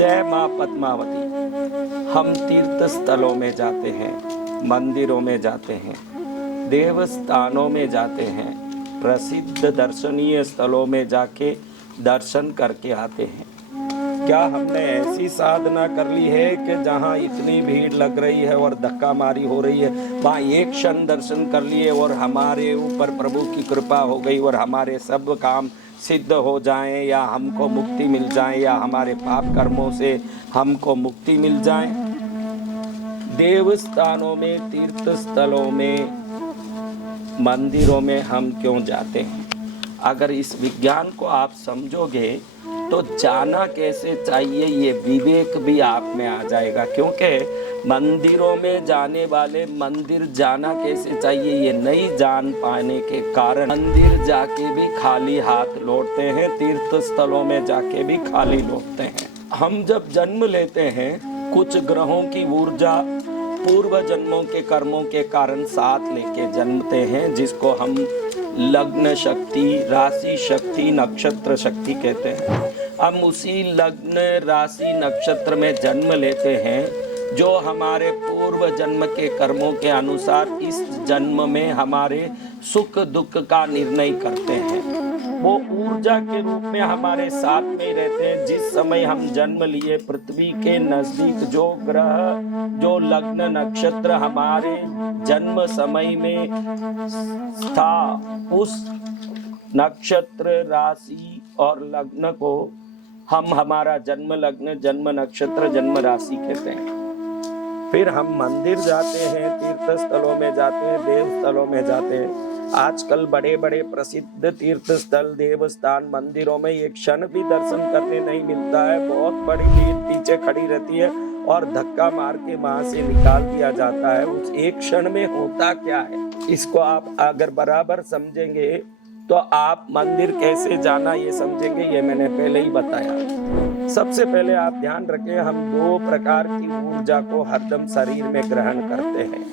जय माँ पद्मावती। हम तीर्थ स्थलों में जाते हैं, मंदिरों में जाते हैं, देवस्थानों में जाते हैं, प्रसिद्ध दर्शनीय स्थलों में जाके दर्शन करके आते हैं। क्या हमने ऐसी साधना कर ली है कि जहाँ इतनी भीड़ लग रही है और धक्का मारी हो रही है, वहाँ एक क्षण दर्शन कर लिए और हमारे ऊपर प्रभु की कृपा हो गई और हमारे सब काम सिद्ध हो जाएं, या हमको मुक्ति मिल जाए, या हमारे पाप कर्मों से हमको मुक्ति मिल जाए? देवस्थानों में, तीर्थ स्थलों में, मंदिरों में हम क्यों जाते हैं? अगर इस विज्ञान को आप समझोगे तो जाना कैसे चाहिए ये विवेक भी आप में आ जाएगा। क्योंकि मंदिरों में जाने वाले मंदिर जाना कैसे चाहिए ये नहीं जान पाने के कारण मंदिर जाके भी खाली हाथ लौटते हैं, तीर्थ स्थलों में जाके भी खाली लौटते हैं। हम जब जन्म लेते हैं, कुछ ग्रहों की ऊर्जा पूर्व जन्मों के कर्मों के कारण साथ लेके जन्मते हैं, जिसको हम लग्न शक्ति, राशि शक्ति, नक्षत्र शक्ति कहते हैं। हम उसी लग्न, राशि, नक्षत्र में जन्म लेते हैं जो हमारे पूर्व जन्म के कर्मों के अनुसार इस जन्म में हमारे सुख दुख का निर्णय करते हैं। वो ऊर्जा के रूप में हमारे साथ में रहते हैं। जिस समय हम जन्म लिए, पृथ्वी के नजदीक जो ग्रह, जो लग्न नक्षत्र हमारे जन्म समय में था, उस नक्षत्र, राशि और लग्न को हम हमारा जन्म लग्न, जन्म नक्षत्र, जन्म राशि कहते हैं। फिर हम मंदिर जाते हैं, तीर्थ स्थलों में जाते हैं, देव स्थलों में जाते हैं। आजकल बड़े बड़े प्रसिद्ध तीर्थ स्थल, देवस्थान, मंदिरों में एक क्षण भी दर्शन करने नहीं मिलता है। बहुत बड़ी भीड़ पीछे खड़ी रहती है और धक्का मार के वहां से निकाल दिया जाता है। उस एक क्षण में होता क्या है, इसको आप अगर बराबर समझेंगे तो आप मंदिर कैसे जाना ये समझेंगे। ये मैंने पहले ही बताया। सबसे पहले आप ध्यान रखें, हम दो प्रकार की ऊर्जा को हरदम शरीर में ग्रहण करते हैं।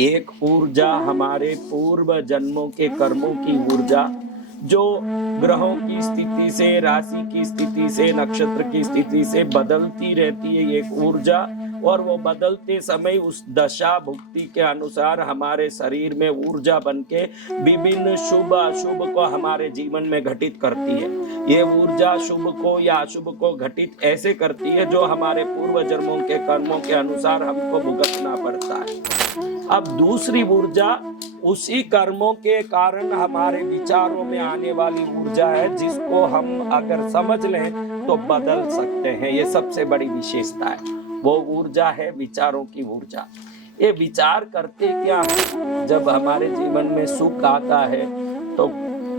एक ऊर्जा हमारे पूर्व जन्मों के कर्मों की ऊर्जा, जो ग्रहों की स्थिति से, राशि की स्थिति से, नक्षत्र की स्थिति से बदलती रहती है एक ऊर्जा, और वो बदलते समय उस दशा भुक्ति के अनुसार हमारे शरीर में ऊर्जा बनके विभिन्न शुभ अशुभ को हमारे जीवन में घटित करती है। ये ऊर्जा शुभ को या अशुभ को घटित ऐसे करती है जो हमारे पूर्व जन्मों के कर्मों के अनुसार हमको भुगतना पड़ता है। अब दूसरी ऊर्जा उसी कर्मों के कारण हमारे विचारों में आने वाली ऊर्जा है, जिसको हम अगर समझ लें तो बदल सकते हैं। ये सबसे बड़ी विशेषता है। वो ऊर्जा है विचारों की ऊर्जा। ये विचार करते क्या है? जब हमारे जीवन में सुख आता है तो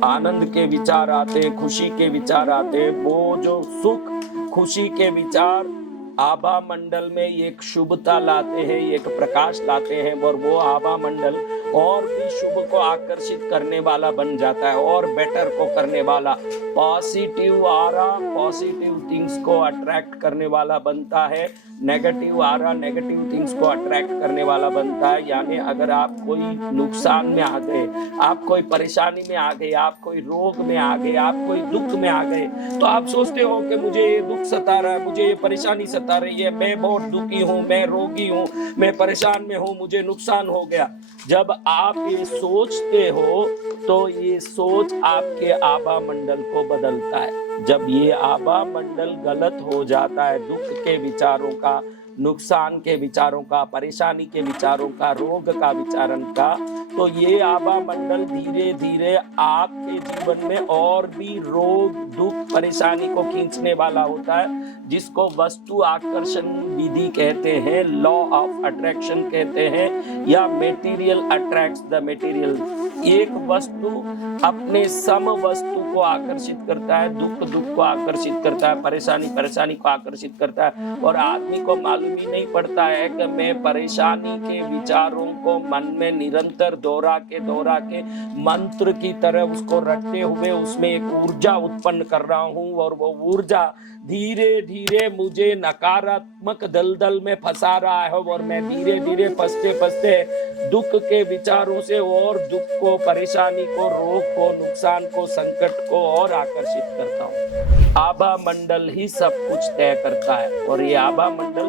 आनंद के विचार आते हैं, खुशी के विचार आते हैं। वो जो सुख, खुशी के विचार आभा मंडल में एक शुभता लाते हैं, एक प्रकाश लाते हैं, और वो आभा मंडल और भी शुभ को आकर्षित करने वाला बन जाता है, और बेटर को करने वाला, पॉजिटिव आरा पॉजिटिव थिंग्स को अट्रैक्ट करने वाला बनता है, नेगेटिव आरा नेगेटिव थिंग्स को अट्रैक्ट करने वाला बनता है। यानी अगर आप कोई नुकसान में आ गए, आप कोई परेशानी में आ गए, आप कोई रोग में आ गए, आप कोई दुख में आ गए, तो आप सोचते हो कि मुझे ये दुख सता रहा है, मुझे ये परेशानी सता रही है, मैं बहुत दुखी हूँ, मैं रोगी हूँ, मैं परेशान में हूँ, मुझे नुकसान हो गया। जब आप ये सोचते हो तो ये सोच आपके आभा मंडल को बदलता है। जब ये आभा मंडल गलत हो जाता है, दुख के विचारों का, नुकसान के विचारों का, परेशानी के विचारों का, रोग का विचारण का, तो ये आभा मंडल धीरे धीरे आपके जीवन में और भी रोग, दुख, परेशानी को खींचने वाला होता है, जिसको वस्तु आकर्षण विधि कहते हैं, लॉ ऑफ अट्रैक्शन कहते हैं, या मेटीरियल अट्रैक्ट्स द मेटीरियल। एक वस्तु अपने सम वस्तु को आकर्षित करता है, दुख दुख को आकर्षित करता है, परेशानी परेशानी को आकर्षित करता है, और आदमी को मालूम ही नहीं पड़ता है कि मैं परेशानी के विचारों को मन में निरंतर दोहरा के मंत्र की तरह उसको रटते हुए उसमें एक ऊर्जा उत्पन्न कर रहा हूँ, और वो ऊर्जा धीरे धीरे मुझे नकारात्मक दलदल में फंसा रहा है और मैं धीरे धीरे फंसते फंसते दुख के विचारों से और दुख को, परेशानी को, रोग को, नुकसान को, संकट को और आकर्षित करता हूँ। आभा मंडल ही सब कुछ तय करता है और ये आभा मंडल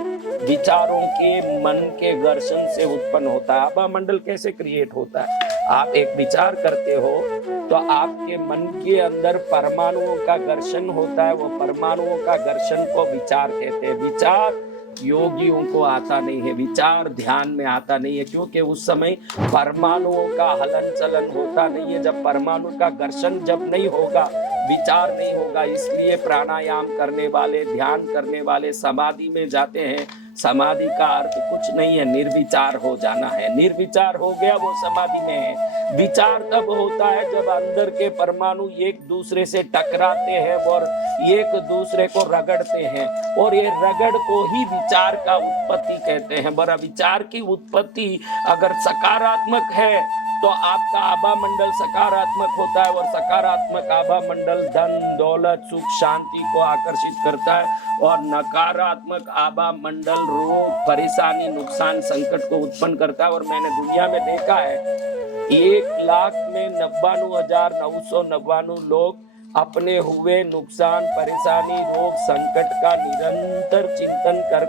विचारों के, मन के घर्षण से उत्पन्न होता है। आभा मंडल कैसे क्रिएट होता है? आप एक विचार करते हो तो आपके मन के अंदर परमाणुओं का घर्षण होता है, वो परमाणुओं का घर्षण को विचार कहते हैं। विचार योगियों को आता नहीं है, विचार ध्यान में आता नहीं है, क्योंकि उस समय परमाणुओं का हलन चलन होता नहीं है। जब परमाणु का घर्षण जब नहीं होगा, विचार नहीं होगा, इसलिए प्राणायाम करने वाले, ध्यान करने वाले समाधि में जाते हैं। समाधि का अर्थ कुछ नहीं है, निर्विचार हो जाना है। निर्विचार हो गया वो समाधि में है। विचार तब होता है जब अंदर के परमाणु एक दूसरे से टकराते हैं और एक दूसरे को रगड़ते हैं, और ये रगड़ को ही विचार का उत्पत्ति कहते हैं। बड़ा विचार की उत्पत्ति अगर सकारात्मक है तो आपका आभा मंडल सकारात्मक होता है, और सकारात्मक आभा मंडल धन, दौलत, सुख, शांति को आकर्षित करता है, और नकारात्मक आभा मंडल रोग, परेशानी, नुकसान, संकट को उत्पन्न करता है। और मैंने दुनिया में देखा है 1,00,000 में 99,999 लोग अपने हुए नुकसान, परेशानी, रोग, संकट का निरंतर चिंतन कर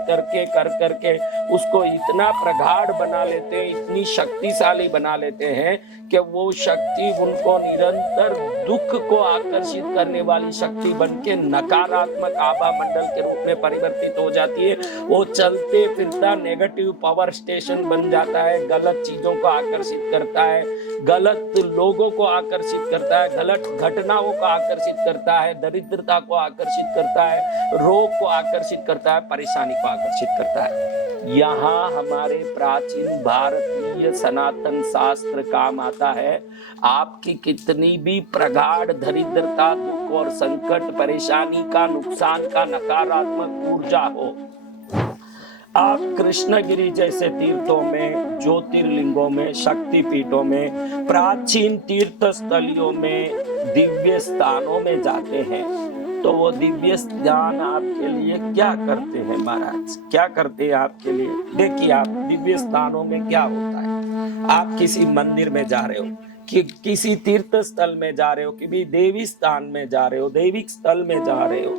करके उसको इतना प्रगाढ़ बना लेते हैं, इतनी शक्तिशाली बना लेते हैं कि वो शक्ति उनको निरंतर दुख को आकर्षित करने वाली शक्ति बन के नकारात्मक आभा मंडल के रूप में परिवर्तित हो जाती है। वो चलते फिरता नेगेटिव पावर स्टेशन बन जाता है, गलत चीजों को आकर्षित करता है, गलत लोगों को आकर्षित करता है, गलत घटनाओं को आकर्षित करता है, दरिद्रता को आकर्षित करता है, रोग को आकर्षित करता है, परेशानी को आकर्षित करता है। यहाँ हमारे प्राचीन भारतीय सनातन शास्त्र काम आता है। आपकी कितनी भी प्रगाढ़ दरिद्रता, दुख और संकट, परेशानी का, नुकसान का नकारात्मक ऊर्जा हो, आप कृष्णगिरी जैसे तीर्थों में, ज्योतिर्लिंगों में, शक्तिपीठों में, प्राचीन तीर्थ स्थलियों में, दिव्य स्थानों में जाते हैं तो वो दिव्य स्थान आपके लिए क्या करते हैं महाराज? क्या करते हैं आपके लिए? देखिए, आप दिव्य स्थानों में क्या होता है। आप किसी मंदिर में जा रहे हो, कि किसी तीर्थ स्थल में जा रहे हो, कि भी देवी स्थान में जा रहे हो, दैविक स्थल में जा रहे हो।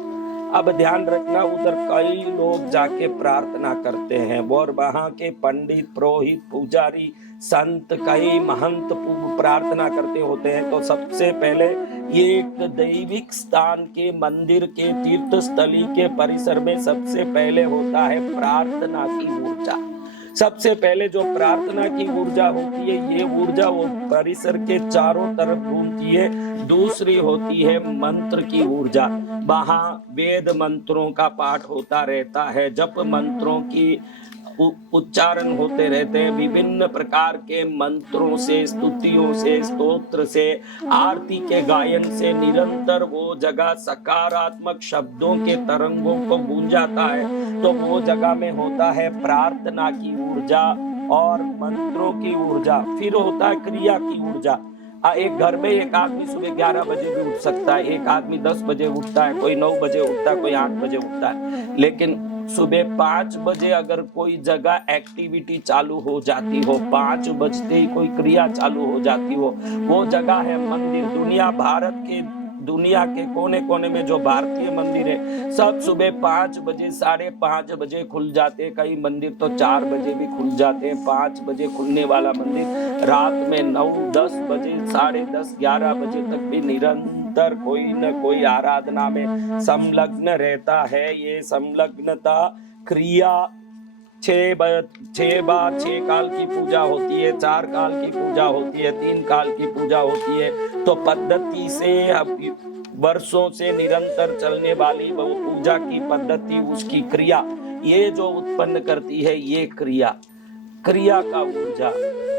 अब ध्यान रखना, उधर कई लोग जाके प्रार्थना करते हैं और वहां के पंडित, पुरोहित, पुजारी, संत, कई महंत प्रार्थना करते होते हैं। तो सबसे पहले एक दैविक स्थान के, मंदिर के, तीर्थ स्थली के परिसर में सबसे पहले होता है प्रार्थना की ऊर्जा। सबसे पहले जो प्रार्थना की ऊर्जा होती है, ये ऊर्जा वो परिसर के चारों तरफ घूमती है। दूसरी होती है मंत्र की ऊर्जा। वहां वेद मंत्रों का पाठ होता रहता है, जप मंत्रों की उच्चारण होते रहते हैं। विभिन्न प्रकार के मंत्रों से, स्तुतियों से, स्तोत्र से, आरती के गायन से निरंतर वो जगह सकारात्मक शब्दों के तरंगों को गूंजाता है। तो वो जगह में होता है प्रार्थना की ऊर्जा और मंत्रों की ऊर्जा। फिर होता है क्रिया की ऊर्जा। एक घर में एक आदमी सुबह 11 बजे भी उठ सकता है, एक आदमी 10 बजे उठता है, कोई 9 बजे उठता है, कोई 8 बजे उठता है। लेकिन सुबह 5 बजे अगर कोई जगह एक्टिविटी चालू हो जाती हो, 5 बजते ही कोई क्रिया चालू हो जाती हो, वो जगह है मंदिर। दुनिया के कोने कोने में जो भारतीय मंदिर है, सब सुबह 5 बजे, 5:30 बजे खुल जाते हैं। कई मंदिर तो 4 बजे भी खुल जाते हैं। 5 बजे खुलने वाला मंदिर रात में 9, 10 बजे, 10:30, 11 बजे तक भी निरंतर कोई न कोई आराधना में संलग्न रहता है। ये संलग्नता क्रिया 6 काल की पूजा होती है, 4 काल की पूजा होती है, 3 काल की पूजा होती है। तो पद्धति से वर्षों से निरंतर चलने वाली वो पूजा की पद्धति, उसकी क्रिया, ये जो उत्पन्न करती है ये क्रिया का ऊर्जा।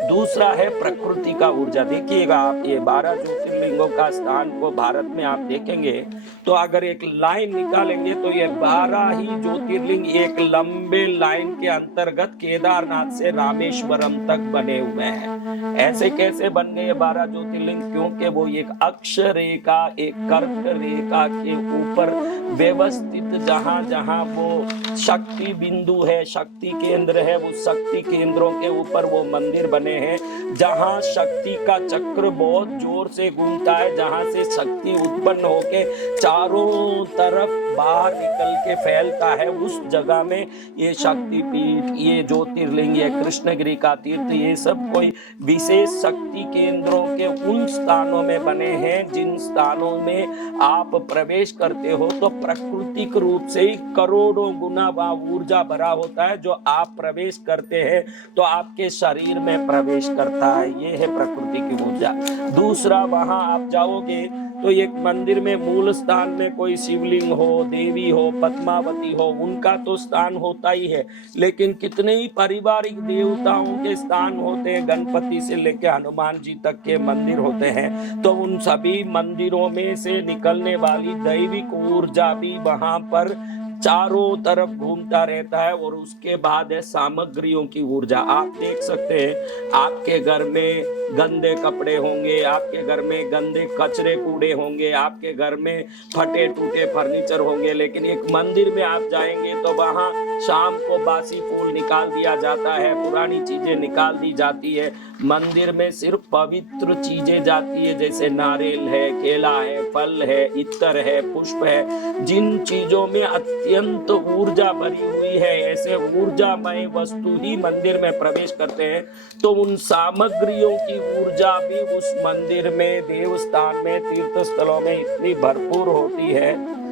दूसरा है प्रकृति का ऊर्जा। देखिएगा आप, ये 12 ज्योतिर्लिंगों का स्थान को भारत में आप देखेंगे तो अगर एक लाइन निकालेंगे तो ये 12 ही ज्योतिर्लिंग एक लंबे लाइन के अंतर्गत केदारनाथ से रामेश्वरम तक बने हुए हैं। ऐसे कैसे बन गए 12 ज्योतिर्लिंग? क्योंकि वो एक अक्षर रेखा, एक कर्क रेखा के ऊपर व्यवस्थित जहां जहां वो शक्ति बिंदु है, शक्ति केंद्र है, वो शक्ति केंद्रों के ऊपर वो मंदिर बने हैं। जहां शक्ति का चक्र बहुत जोर से घूमता है, जहां से शक्ति उत्पन्न होके चारों तरफ बाहर निकल के फैलता है, उस जगह में ये शक्तिपीठ, ये ज्योतिर्लिंग, ये कृष्णगिरी का तीर्थ, ये सब कोई विशेष शक्ति केंद्रों के उन स्थानों में बने हैं जिन स्थानों में आप प्रवेश करते हो तो प्राकृतिक रूप से ही करोड़ों गुना वह ऊर्जा भरा होता है। जो आप प्रवेश करते हैं तो आपके शरीर में प्रवेश करता है, ये है प्रकृति की ऊर्जा। दूसरा, वहां आप जाओगे तो एक मंदिर में मूल स्थान में कोई शिवलिंग हो, देवी हो, पद्मावती हो, उनका तो स्थान होता ही है, लेकिन कितने ही पारिवारिक देवताओं के स्थान होते हैं, गणपति से लेकर हनुमान जी तक के मंदिर होते हैं। तो उन सभी मंदिरों में से निकलने वाली दैविक ऊर्जा भी वहां पर चारों तरफ घूमता रहता है। और उसके बाद है सामग्रियों की ऊर्जा। आप देख सकते हैं आपके घर में गंदे कपड़े होंगे, आपके घर में गंदे कचरे कूड़े होंगे, आपके घर में फटे टूटे फर्नीचर होंगे, लेकिन एक मंदिर में आप जाएंगे तो वहां शाम को बासी फूल निकाल दिया जाता है, पुरानी चीजें निकाल दी जाती है। मंदिर में सिर्फ पवित्र चीजें जाती है, जैसे नारियल है, केला है, फल है, इत्र है, पुष्प है। जिन चीजों में अत्यंत ऊर्जा भरी हुई है, ऐसे ऊर्जामय वस्तु ही मंदिर में प्रवेश करते हैं। तो उन सामग्रियों की ऊर्जा भी उस मंदिर में, देवस्थान में, तीर्थ स्थलों में इतनी भरपूर होती है।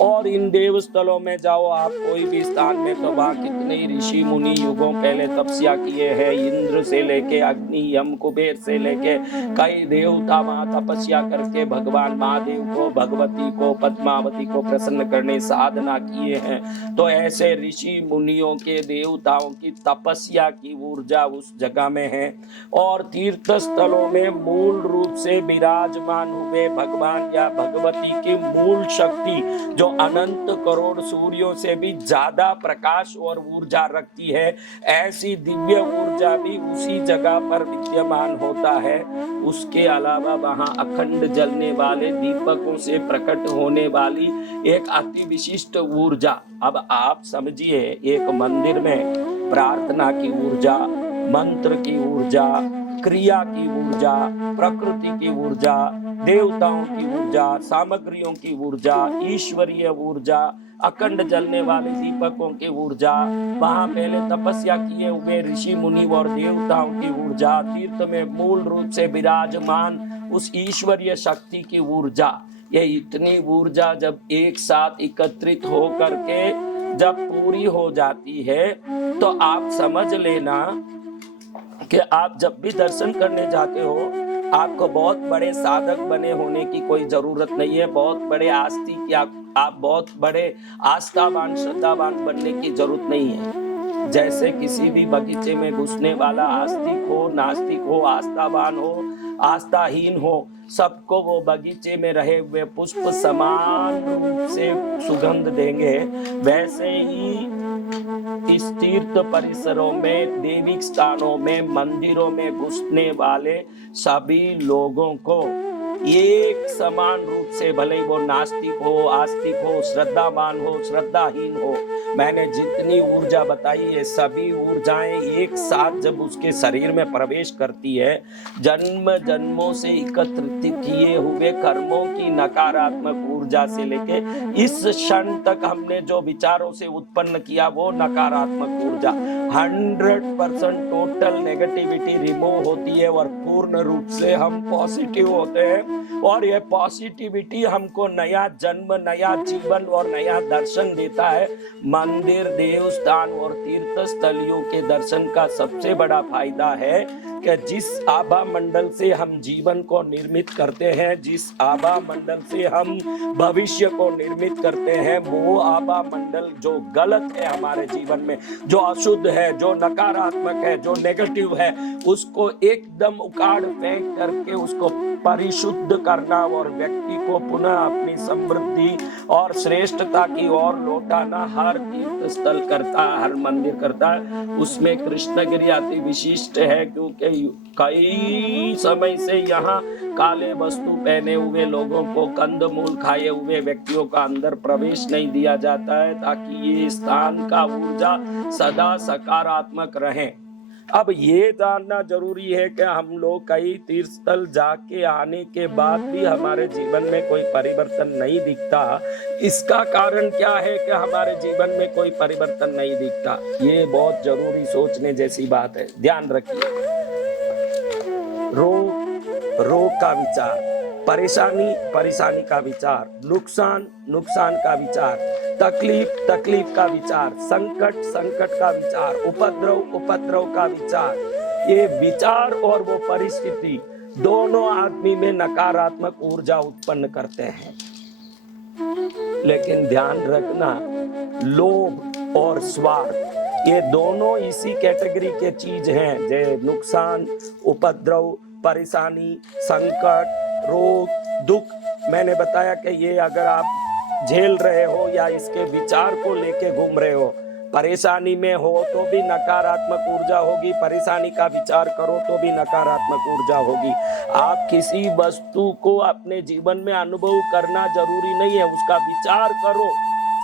और इन देव स्थलों में जाओ आप कोई भी स्थान में, तो वहाँ कितने ऋषि मुनि युगों पहले तपस्या किए हैं। इंद्र से लेके अग्नि, यम, कुबेर से लेके कई देवता वहाँ तपस्या करके भगवान महादेव को, भगवती को, पद्मावती को प्रसन्न करने साधना किए हैं। तो ऐसे ऋषि मुनियों के, देवताओं की तपस्या की ऊर्जा उस जगह में है। और तीर्थ स्थलों में मूल रूप से विराजमान हुए भगवान या भगवती की मूल शक्ति जो अनंत करोड़ सूर्यों से भी ज्यादा प्रकाश और ऊर्जा रखती है, ऐसी दिव्य ऊर्जा भी उसी जगह पर विद्यमान होता है। उसके अलावा वहां अखंड जलने वाले दीपकों से प्रकट होने वाली एक अति विशिष्ट ऊर्जा। अब आप समझिए, एक मंदिर में प्रार्थना की ऊर्जा, मंत्र की ऊर्जा, क्रिया की ऊर्जा, प्रकृति की ऊर्जा, देवताओं की ऊर्जा, सामग्रियों की ऊर्जा, ईश्वरीय ऊर्जा, अखंड जलने वाले दीपकों की ऊर्जा, वहां पहले तपस्या किए हुए ऋषि मुनि और देवताओं की ऊर्जा, तीर्थ में मूल रूप से विराजमान उस ईश्वरीय शक्ति की ऊर्जा। ये इतनी ऊर्जा जब एक साथ एकत्रित हो करके जब पूरी हो जाती है तो आप समझ लेना कि आप जब भी दर्शन करने जाते हो, आपको बहुत बड़े साधक बने होने की कोई जरूरत नहीं है, बहुत बड़े आस्तिक या आप बहुत बड़े आस्थावान, श्रद्धावान बनने की जरूरत नहीं है। जैसे किसी भी बगीचे में घुसने वाला आस्तिक हो, नास्तिक हो, आस्थावान हो, आस्थाहीन हो, सबको वो बगीचे में रहे हुए पुष्प समान रूप से सुगंध देंगे। वैसे ही इस तीर्थ परिसरों में, देविक स्थानों में, मंदिरों में घुसने वाले सभी लोगों को एक समान रूप से, भले वो नास्तिक हो, आस्तिक हो, श्रद्धावान हो, श्रद्धाहीन हो, मैंने जितनी ऊर्जा बताई है सभी ऊर्जाएं एक साथ जब उसके शरीर में प्रवेश करती है, जन्म जन्मों से एकत्रित किए हुए कर्मों की नकारात्मक ऊर्जा से लेके इस क्षण तक हमने जो विचारों से उत्पन्न किया वो नकारात्मक ऊर्जा 100% टोटल नेगेटिविटी रिमूव होती है और पूर्ण रूप से हम पॉजिटिव होते हैं। और यह पॉजिटिविटी हमको नया जन्म, नया जीवन और नया दर्शन देता है। मंदिर, देवस्थान और तीर्थ स्थलियों के दर्शन का सबसे बड़ा फायदा है कि जिस आभा मंडल से हम जीवन को निर्मित करते हैं, जिस आभा मंडल से हम भविष्य को निर्मित करते हैं, वो आभा मंडल जो गलत है हमारे जीवन में, जो अशुद्ध है, जो नकारात्मक है, जो नेगेटिव है, उसको एकदम उखाड़ फेंक करके उसको परिशुद्ध शुद्ध करना और व्यक्ति को पुनः अपनी समृद्धि और श्रेष्ठता की ओर लौटाना हर तीर्थ स्थल करता है, हर मंदिर करता है। उसमें कृष्णगिरी अति विशिष्ट है, क्योंकि कई समय से यहाँ काले वस्तु पहने हुए लोगों को, कंदमूल खाए हुए व्यक्तियों का अंदर प्रवेश नहीं दिया जाता है, ताकि ये स्थान का ऊर्जा सदा सकारात्मक रहे। अब ये जानना जरूरी है कि हम लोग कई तीर्थ स्थल जाके आने के बाद भी हमारे जीवन में कोई परिवर्तन नहीं दिखता। इसका कारण क्या है कि हमारे जीवन में कोई परिवर्तन नहीं दिखता? ये बहुत जरूरी सोचने जैसी बात है। ध्यान रखिए, रोग का विचार, परेशानी का विचार, नुकसान का विचार, तकलीफ का विचार, संकट का विचार, उपद्रव का विचार, ये विचार और वो परिस्थिति दोनों आदमी में नकारात्मक ऊर्जा उत्पन्न करते हैं। लेकिन ध्यान रखना, लोभ और स्वार्थ ये दोनों इसी कैटेगरी के चीज हैं। जैसे नुकसान, उपद्रव, परेशानी, संकट, रोग, दुख, मैंने बताया कि ये अगर आप झेल रहे हो या इसके विचार को लेके घूम रहे हो, परेशानी में हो तो भी नकारात्मक ऊर्जा होगी, परेशानी का विचार करो तो भी नकारात्मक ऊर्जा होगी। आप किसी वस्तु को अपने जीवन में अनुभव करना जरूरी नहीं है, उसका विचार करो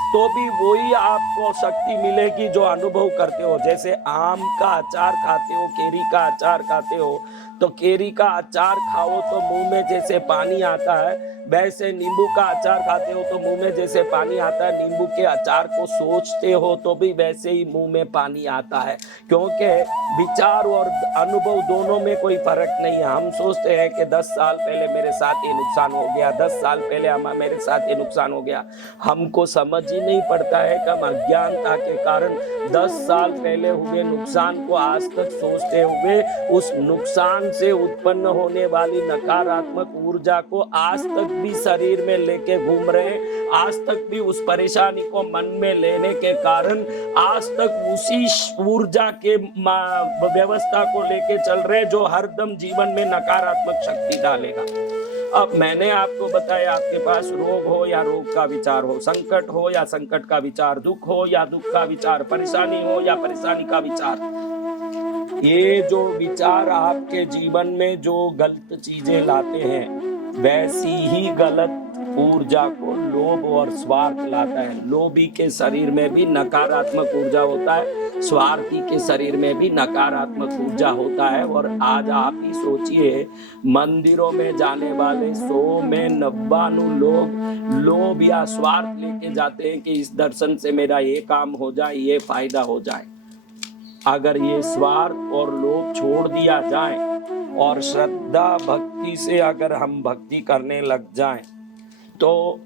तो भी वही आपको शक्ति मिलेगी जो अनुभव करते हो। जैसे आम का अचार खाते हो, केरी का अचार खाते हो, तो केरी का अचार खाओ तो मुंह में जैसे पानी आता है, वैसे नींबू का अचार खाते हो तो मुंह में जैसे पानी आता है। नींबू के अचार को सोचते हो तो भी वैसे ही मुंह में पानी आता है, क्योंकि विचार और अनुभव दोनों में कोई फर्क नहीं है। हम सोचते हैं कि 10 साल पहले मेरे साथ ये नुकसान हो गया, 10 साल पहले मेरे साथ ये नुकसान हो गया। हमको समझ ही नहीं पड़ता है कि हम अज्ञानता के कारण 10 साल पहले हुए नुकसान को आज तक सोचते हुए उस नुकसान से उत्पन्न होने वाली नकारात्मक ऊर्जा को आज तक भी शरीर में लेके घूम रहे हैं। आज तक भी उस परेशानी को मन में लेने के कारण आज तक उसी ऊर्जा के व्यवस्था को लेके चल रहे, जो हरदम जीवन में नकारात्मक शक्ति डालेगा। अब मैंने आपको बताया, आपके पास रोग हो या रोग का विचार हो, संकट हो या संकट का विचार, दुख हो या दुख का विचार, परेशानी हो या परेशानी का विचार, ये जो विचार आपके जीवन में जो गलत चीजें लाते हैं, वैसी ही गलत ऊर्जा को लोभ और स्वार्थ लाता है। लोभी के शरीर में भी नकारात्मक ऊर्जा होता है, स्वार्थी के शरीर में भी नकारात्मक ऊर्जा होता है। और आज आप ही सोचिए, मंदिरों में जाने वाले 100 में 99 लोग लोभ या स्वार्थ लेके जाते हैं कि इस दर्शन से मेरा ये काम हो जाए, ये फायदा हो जाए। अगर ये स्वार्थ और लोभ छोड़ दिया जाए और श्रद्धा भक्ति से अगर हम भक्ति करने लग जाएं, तो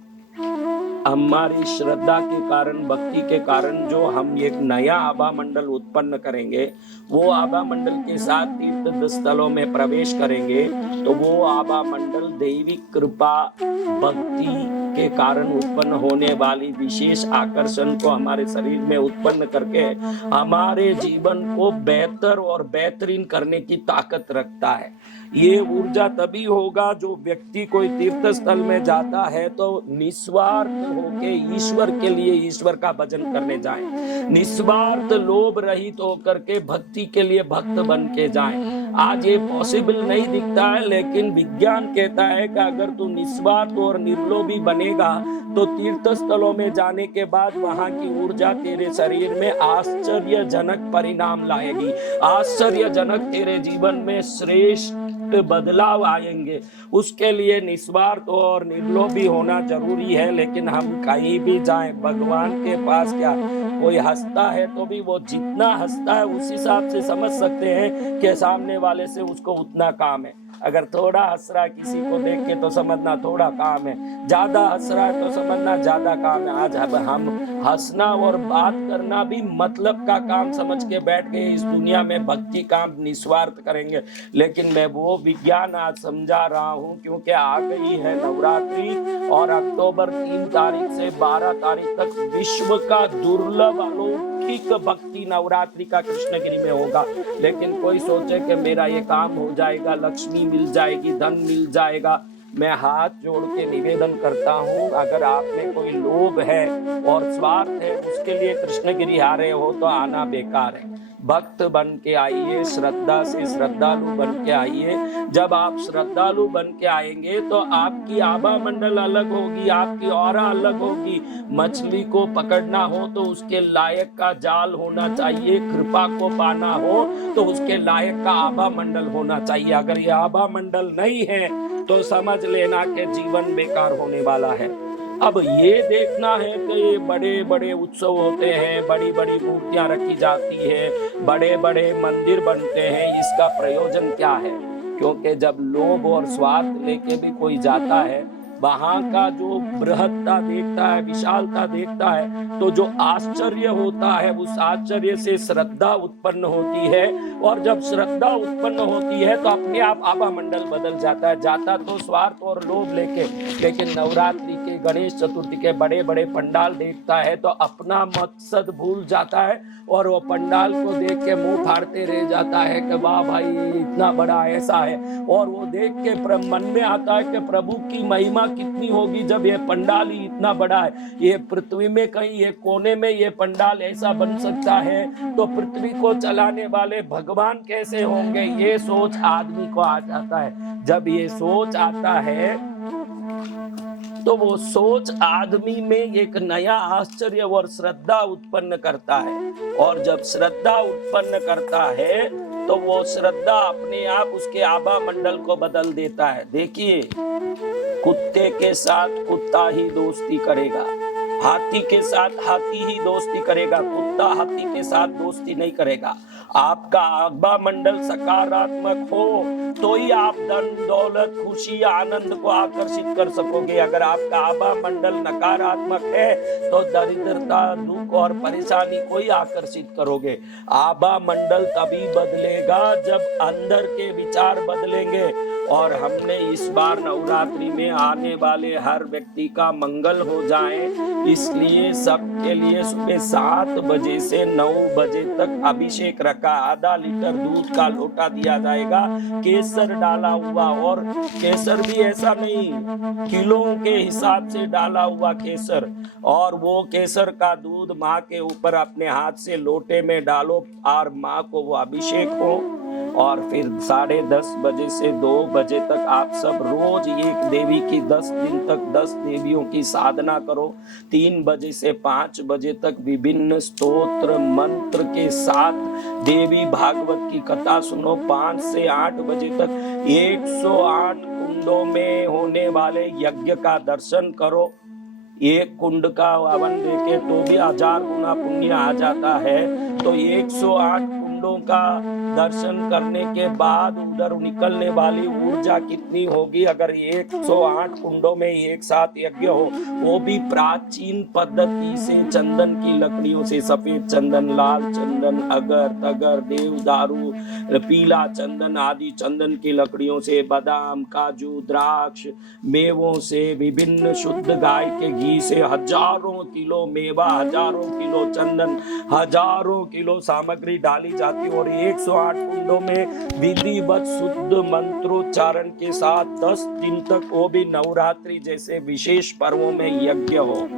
हमारी श्रद्धा के कारण, भक्ति के कारण जो हम एक नया आभा मंडल उत्पन्न करेंगे, वो आभा मंडल के साथ तीर्थ स्थलों में प्रवेश करेंगे, तो वो आभा मंडल दैवी कृपा भक्ति के कारण उत्पन्न होने वाली विशेष आकर्षण को हमारे शरीर में उत्पन्न करके हमारे जीवन को बेहतर और बेहतरीन करने की ताकत रखता है। ये ऊर्जा तभी होगा जो व्यक्ति कोई तीर्थ स्थल में जाता है तो निस्वार्थ होके ईश्वर के लिए ईश्वर का भजन करने जाए, निस्वार्थ लोभ रहित होकर के भक्ति के लिए भक्त बन के जाए। आज ये पॉसिबल नहीं दिखता है, लेकिन विज्ञान कहता है कि अगर तू निस्वार्थ और निर्लोभी बनेगा तो तीर्थ स्थलों में जाने के बाद वहां की ऊर्जा तेरे शरीर में आश्चर्यजनक परिणाम लाएगी, आश्चर्यजनक तेरे जीवन में श्रेष्ठ बदलाव आएंगे। उसके लिए निस्वार्थ और निर्लोभी होना जरूरी है। लेकिन हम कहीं भी जाएं, भगवान के पास क्या, कोई हंसता है तो भी वो जितना हंसता है उस हिसाब से समझ सकते हैं कि सामने वाले से उसको उतना काम है। अगर थोड़ा हंस रहा है किसी को देख के तो समझना थोड़ा काम है, ज्यादा हंस रहा है तो समझना ज्यादा काम है। आज हम हंसना और बात करना भी मतलब का काम समझ के बैठ गए इस दुनिया में, भक्ति काम निस्वार्थ करेंगे। लेकिन मैं वो विज्ञान आज समझा रहा हूँ, क्योंकि आ गई है नवरात्रि और अक्टूबर 3 तारीख से 12 तारीख तक विश्व का दुर्लभ अलौकिक भक्ति नवरात्रि का कृष्णगिरी में होगा। लेकिन कोई सोचे कि मेरा ये काम हो जाएगा, लक्ष्मी मिल जाएगी, धन मिल जाएगा, मैं हाथ जोड़ के निवेदन करता हूँ, अगर आप में कोई लोभ है और स्वार्थ है, उसके लिए कृष्णगिरी आ रहे हो तो आना बेकार है। भक्त बन के आइए, श्रद्धा से श्रद्धालु बन के आइए। जब आप श्रद्धालु बन के आएंगे तो आपकी आभा मंडल अलग होगी, आपकी ऑरा अलग होगी। मछली को पकड़ना हो तो उसके लायक का जाल होना चाहिए, कृपा को पाना हो तो उसके लायक का आभा मंडल होना चाहिए। अगर ये आभा मंडल नहीं है तो समझ लेना कि जीवन बेकार होने वाला है। अब ये देखना है कि ये बड़े बड़े उत्सव होते हैं, बड़ी बड़ी मूर्तियां रखी जाती है, बड़े बड़े मंदिर बनते हैं, इसका प्रयोजन क्या है? क्योंकि जब लोभ और स्वार्थ लेके भी कोई जाता है, वहां का जो बृहत्ता देखता है, विशालता देखता है, तो जो आश्चर्य होता है, उस आश्चर्य से श्रद्धा उत्पन्न होती है। और जब श्रद्धा उत्पन्न होती है तो अपने आप आभा मंडल बदल जाता है। जाता तो स्वार्थ और लोभ लेके, लेकिन नवरात्रि के, गणेश चतुर्थी के बड़े बड़े पंडाल देखता है तो अपना मकसद भूल जाता है और वो पंडाल को देख के मुंह फाड़ते रह जाता है कि वाह भाई इतना बड़ा ऐसा है। और वो देख के मन में आता है कि प्रभु की महिमा कितनी होगी जब ये पंडाल ही इतना बड़ा है। ये पृथ्वी में कहीं ये कोने में ये पंडाल ऐसा बन सकता है तो पृथ्वी को चलाने वाले भगवान कैसे होंगे? ये सोच आदमी को आ जाता है। जब ये सोच आता है तो वो सोच आदमी में एक नया आश्चर्य और श्रद्धा उत्पन्न करता है। और जब श्रद्धा उत्पन्न करता है तो वो श्रद्धा अपने आप उसके आभा मंडल को बदल देता है। देखिए, कुत्ते के साथ कुत्ता ही दोस्ती करेगा, हाथी के साथ हाथी ही दोस्ती करेगा, कुत्ता हाथी के साथ दोस्ती नहीं करेगा। आपका आभा मंडल सकारात्मक हो तो ही आप धन दौलत खुशी आनंद को आकर्षित कर सकोगे। अगर आपका आभा मंडल नकारात्मक है तो दरिद्रता दुख और परेशानी को ही आकर्षित करोगे। आभा मंडल तभी बदलेगा जब अंदर के विचार बदलेंगे। और हमने इस बार नवरात्रि में आने वाले हर व्यक्ति का मंगल हो जाए, इसलिए सबके लिए सुबह 7 बजे से 9 बजे तक अभिषेक रखा। आधा लीटर दूध का लोटा दिया जाएगा, केसर डाला हुआ, और केसर भी ऐसा नहीं, किलो के हिसाब से डाला हुआ केसर। और वो केसर का दूध माँ के ऊपर अपने हाथ से लोटे में डालो और माँ को वो अभिषेक हो। और फिर 10:30 बजे से 2 बजे तक आप सब रोज एक देवी की 10 दिन तक 10 देवियों की साधना करो। 3 बजे से 5 बजे तक विभिन्न स्तोत्र मंत्र के साथ देवी भागवत की कथा सुनो। 5 से 8 बजे तक 108 कुंडों में होने वाले यज्ञ का दर्शन करो। एक कुंड का हवन देके तो भी 1000 गुना पुण्य आ जाता है। तो 108 कुंडों का दर्शन करने के बाद उधर निकलने वाली ऊर्जा कितनी होगी? अगर 108 कुंडों में एक साथ यज्ञ हो, वो भी प्राचीन पद्धति से चंदन की लकड़ियों से, सफेद चंदन, लाल चंदन, अगर तगर, देवदारू, पीला चंदन आदि चंदन की लकड़ियों से, बादाम काजू द्राक्ष मेवों से, विभिन्न शुद्ध गाय के घी से, हजारों किलो मेवा, हजारों किलो चंदन, हजारों किलो सामग्री डाली जाती है। और 108 कुंडों में विधिवत शुद्ध मंत्रोच्चारण के साथ 10 दिन तक, वो भी नवरात्रि जैसे विशेष पर्वों में यज्ञ हो।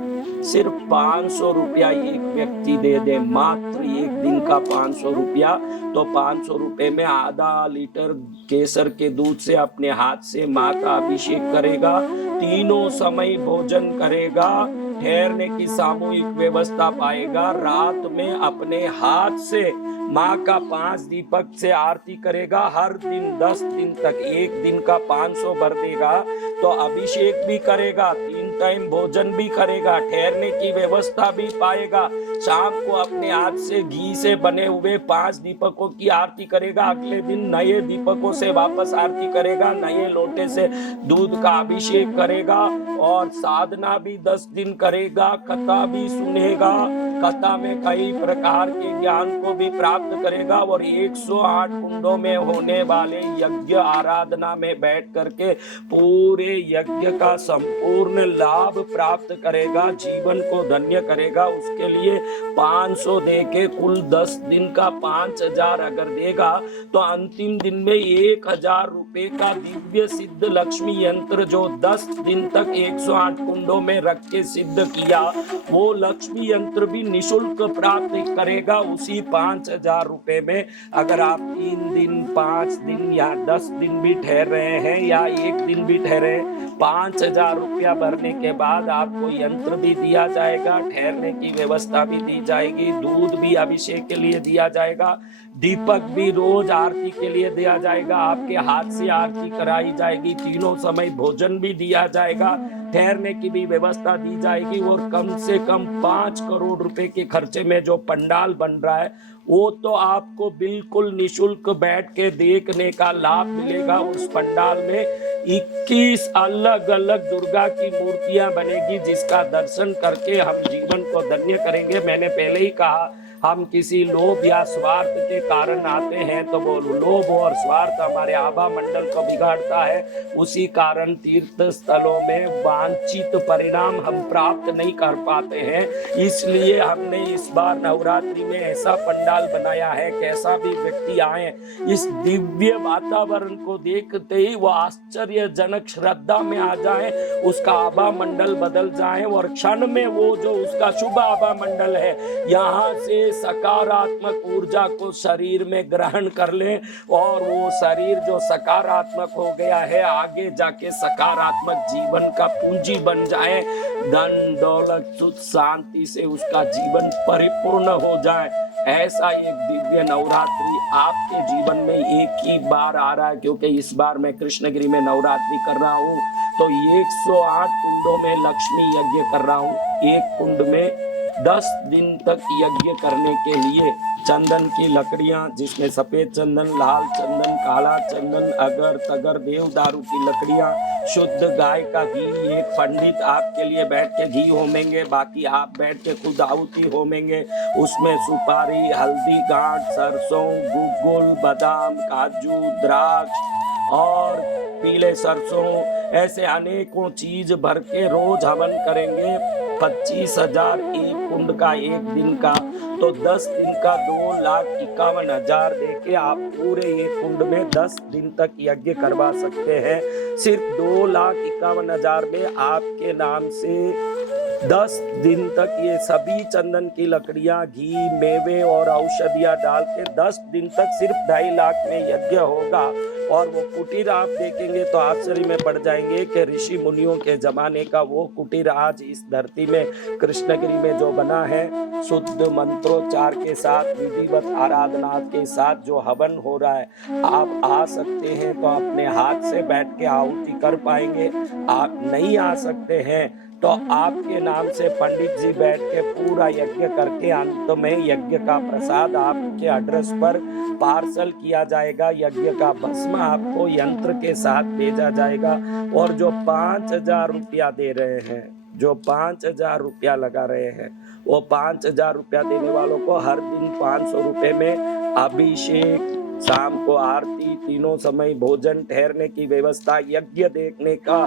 सिर्फ 500 रुपया एक व्यक्ति दे दे, मात्र एक दिन का 500 रुपया। तो 500 रुपए में आधा लीटर केसर के दूध से अपने हाथ से माँ का अभिषेक करेगा, तीनों समय भोजन करेगा, ठहरने की सामूहिक व्यवस्था पाएगा, रात में अपने हाथ से माँ का 5 दीपक से आरती करेगा, हर दिन 10 दिन तक, एक दिन का 500 भर देगा। तो अभिषेक भी करेगा, 3 टाइम भोजन भी करेगा, ठहरने की व्यवस्था भी पाएगा, शाम को अपने हाथ से घी से बने हुए 5 दीपकों की आरती करेगा, अगले दिन नए दीपकों से वापस आरती करेगा, नए लोटे से दूध का अभिषेक करेगा, और साधना भी 10 दिन करेगा, कथा भी सुनेगा, कथा में कई प्रकार के ज्ञान को भी प्राप्त करेगा। और 108 कुंडों में होने वाले यज्ञ आराधना में बैठ करके पूरे यज्ञ का संपूर्ण लाभ लाभ प्राप्त करेगा, जीवन को धन्य करेगा, उसके लिए 500 दे के कुल 10 दिन का 5000 अगर देगा तो अंतिम दिन में 1000 रुपए का दिव्य सिद्ध लक्ष्मी यंत्र जो 10 दिन तक 108 कुंडों में रख के सिद्ध किया, वो लक्ष्मी यंत्र भी निशुल्क प्राप्त करेगा उसी 5000 रुपए में। अगर आप 3 दिन 5 दिन या 10 दिन भी ठहर रहे हैं या 1 दिन भी ठहरे, 5000 रुपया भरने के बाद आपको यंत्र भी दिया जाएगा, ठहरने की व्यवस्था भी दी जाएगी, दूध भी अभिषेक के लिए दिया जाएगा, दीपक भी रोज आरती के लिए दिया जाएगा, आपके हाथ से आरती कराई जाएगी, तीनों समय भोजन भी दिया जाएगा, ठहरने की भी व्यवस्था दी जाएगी और कम से कम 5 करोड़ रुपए के खर्चे में जो पंडाल बन रहा है वो तो आपको बिल्कुल निशुल्क बैठ के देखने का लाभ मिलेगा। उस पंडाल में 21 अलग अलग दुर्गा की मूर्तियां बनेगी जिसका दर्शन करके हम जीवन को धन्य करेंगे। मैंने पहले ही कहा, हम किसी लोभ या स्वार्थ के कारण आते हैं तो वो लोभ और स्वार्थ हमारे आभा मंडल को बिगाड़ता है। उसी कारण तीर्थ स्थलों में वांछित परिणाम हम प्राप्त नहीं कर पाते हैं। इसलिए हमने इस बार नवरात्रि में ऐसा पंडाल बनाया है, कैसा भी व्यक्ति आए इस दिव्य वातावरण को देखते ही वो आश्चर्यजनक श्रद्धा में आ जाए, उसका आभा मंडल बदल जाए और क्षण में वो जो उसका शुभ आभा मंडल है यहाँ से सकारात्मक ऊर्जा को शरीर में ग्रहण कर ले और वो शरीर जो सकारात्मक हो गया है आगे जाके सकारात्मक जीवन का पूंजी बन जाए, धन दौलत सुख शांति से उसका जीवन परिपूर्ण हो जाए। ऐसा एक दिव्य नवरात्रि आपके जीवन में एक ही बार आ रहा है, क्योंकि इस बार मैं कृष्णगिरी में नवरात्रि कर रहा हूँ तो 108 कुंडों में लक्ष्मी यज्ञ कर रहा हूँ। एक कुंड में 10 दिन तक यज्ञ करने के लिए चंदन की लकड़ियां, जिसमें सफेद चंदन, लाल चंदन, काला चंदन, अगर तगर, देवदारू की लकड़ियां, शुद्ध गाय का घी, एक पंडित आपके लिए बैठ के घी होमेंगे, बाकी आप बैठ के खुद आहुति होमेंगे। उसमें सुपारी, हल्दी, गांठ, सरसों, गुगुल, बादाम, काजू, द्राक्ष और पीले सरसों, ऐसे अनेकों चीज भर के रोज हवन करेंगे। 25,000 एक कुंड का एक दिन का, तो 10 दिन का 2,51,000 देके आप पूरे एक कुंड में 10 दिन तक यज्ञ करवा सकते हैं। सिर्फ 2,51,000 में आपके नाम से 10 दिन तक ये सभी चंदन की लकड़ियां, घी, मेवे और औषधियां डाल के 10 दिन तक सिर्फ 2.5 लाख में यज्ञ होगा। और वो कुटीर आप देखेंगे तो आश्चर्य में पड़ जाएंगे कि ऋषि मुनियों के जमाने का वो कुटीर आज इस धरती में कृष्णगिरी में जो बना है, शुद्ध मंत्रोच्चार के साथ, विधिवत आराधना के साथ जो हवन हो रहा है, आप आ सकते हैं तो अपने हाथ से बैठ के आहुति कर पाएंगे। आप नहीं आ सकते हैं तो आपके नाम से पंडित जी बैठ के पूरा यज्ञ करके अंत में यज्ञ का प्रसाद आपके एड्रेस पर पार्सल किया जाएगा। यज्ञ का भस्म आपको यंत्र के साथ भेजा जाएगा। और जो 5,000 रुपया दे रहे हैं, जो 5,000 रुपया लगा रहे हैं, वो 5,000 रुपया देने वालों को हर दिन 500 रुपए में अभिषेक, शाम को आरती, तीनों समय भोजन, ठहरने की व्यवस्था, यज्ञ देखने का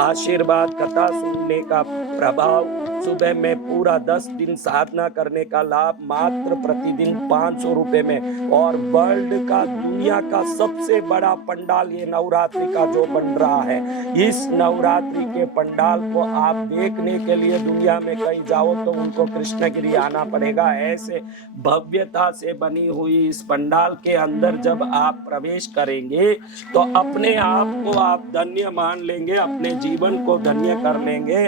आशीर्वाद, कथा सुनने का प्रभाव, सुबह में पूरा 10 दिन साधना करने का लाभ मात्र प्रतिदिन 500 रुपए में। और वर्ल्ड का, दुनिया का सबसे बड़ा पंडाल ये नवरात्रि का जो बन रहा है, इस नवरात्रि के पंडाल को आप देखने के लिए दुनिया में कहीं जाओ तो उनको कृष्णगिरी आना पड़ेगा। ऐसे भव्यता से बनी हुई इस पंडाल के अंदर जब आप प्रवेश करेंगे तो अपने आप को आप धन्य मान लेंगे, अपने जीवन को धन्य कर लेंगे।